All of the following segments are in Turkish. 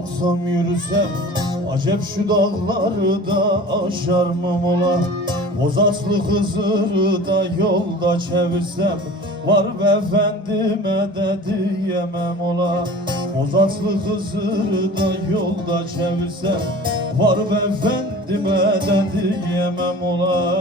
Kalksam yürüsem Acep şu dağları da aşar mı mola Bozaslı Hızır'ı da yolda çevirsem Var be efendime de diyemem ola Bozaslı Hızır'ı da yolda çevirsem Var be efendime de diyemem ola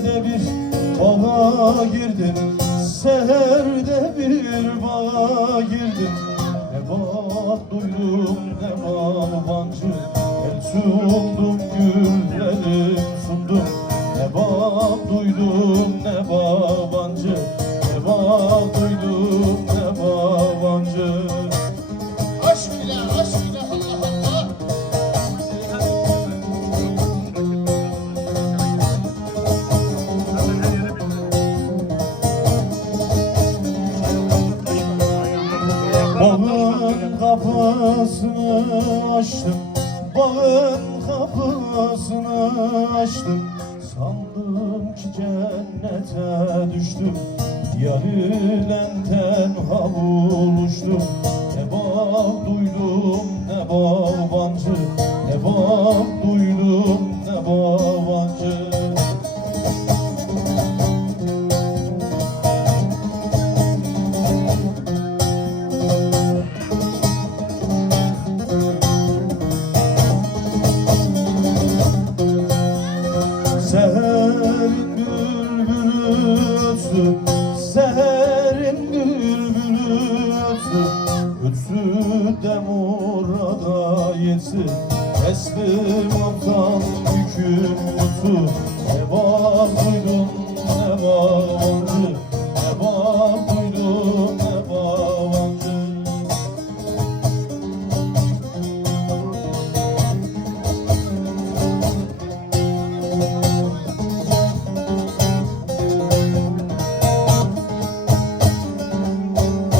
Seherde bir bağa girdim Seherde bir bağa girdim. Ne bağ duydum ne bağbancı El sundum güllerim sundum. Ne bağ duydum ne bağbancı Ne bağ duydum ne bağbancı Aşk ile aşk Bağın kapısını açtım Bağın kapısını açtım. Sandım ki cennete düştüm Yar ile tenha Ne bağ duydum ne bağbancı Ne bağ Seherin bülbülü ötsün Seherin bülbülü ötsün Ötsün de murada yetsin Teslim aptal yüküm yutsun Ne bağ duydum ne bağ